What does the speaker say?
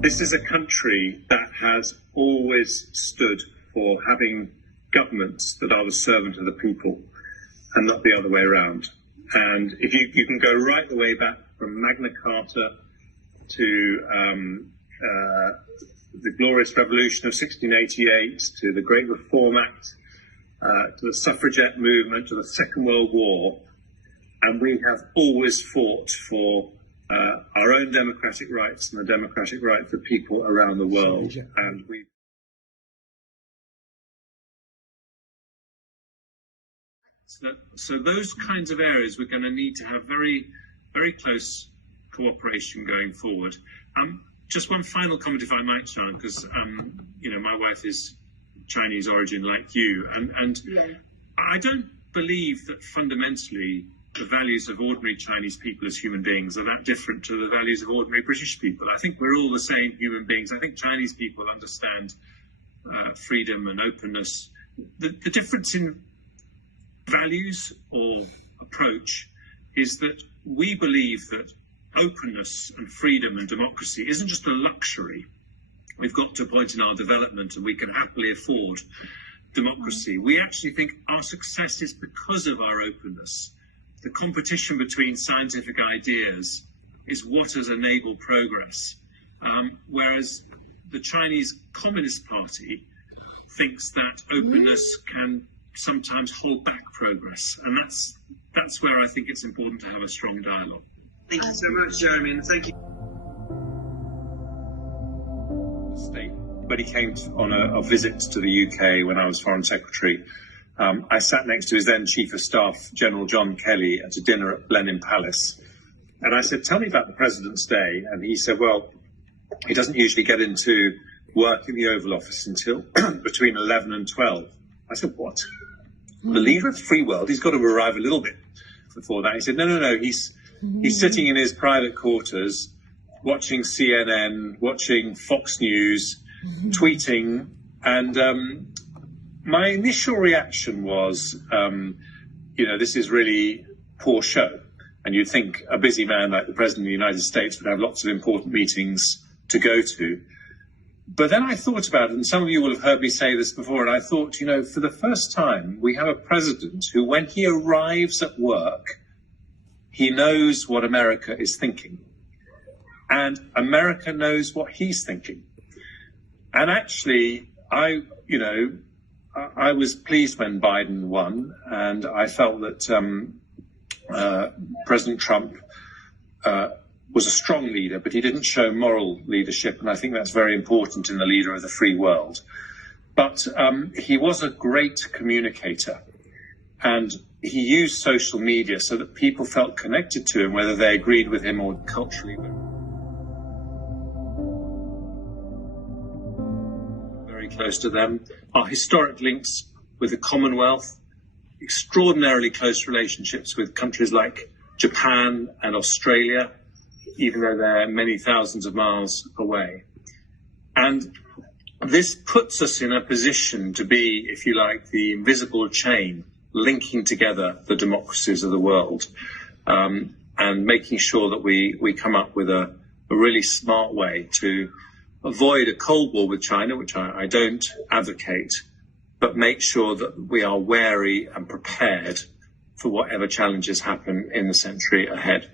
This is a country that has always stood for having governments that are the servant of the people and not the other way around. And if you can go right the way back from Magna Carta to the Glorious Revolution of 1688, to the Great Reform Act, to the suffragette movement, to the Second World War, and we have always fought for our own democratic rights and the democratic rights of people around the world. And we. So those kinds of areas we're going to need to have very, very close cooperation going forward. Just one final comment, if I might, Sean, because you know, my wife is Chinese origin like you, and I don't believe that fundamentally the values of ordinary Chinese people as human beings are that different to the values of ordinary British people. I think we're all the same human beings. I think Chinese people understand freedom and openness. The difference in values or approach is that we believe that openness and freedom and democracy isn't just a luxury. We've got to a point in our development and we can happily afford democracy. We actually think our success is because of our openness. The competition between scientific ideas is what has enabled progress, whereas the Chinese Communist Party thinks that openness can sometimes hold back progress, and that's where I think it's important to have a strong dialogue. Thank you so much, Jeremy, and thank you. State, when he came on a visit to the UK when I was Foreign Secretary, I sat next to his then Chief of Staff, General John Kelly, at a dinner at Blenheim Palace. And I said, tell me about the President's Day. And he said, well, he doesn't usually get into work in the Oval Office until between 11 and 12. I said, what? The leader of the free world, he's got to arrive a little bit before that. He said, no, he's sitting in his private quarters, watching CNN, watching Fox News, tweeting. And my initial reaction was, you know, this is really poor show. And you'd think a busy man like the President of the United States would have lots of important meetings to go to. But then I thought about it, and some of you will have heard me say this before, and I thought, you know, for the first time, we have a president who, when he arrives at work, he knows what America is thinking. And America knows what he's thinking. And actually, I was pleased when Biden won, and I felt that President Trump was a strong leader, but he didn't show moral leadership, and I think that's very important in the leader of the free world. But he was a great communicator, and he used social media so that people felt connected to him, whether they agreed with him or culturally. Very close to them. Our historic links with the Commonwealth, extraordinarily close relationships with countries like Japan and Australia, even though they're many thousands of miles away. And this puts us in a position to be, if you like, the invisible chain linking together the democracies of the world, and making sure that we come up with a really smart way to avoid a Cold War with China, which I don't advocate, but make sure that we are wary and prepared for whatever challenges happen in the century ahead.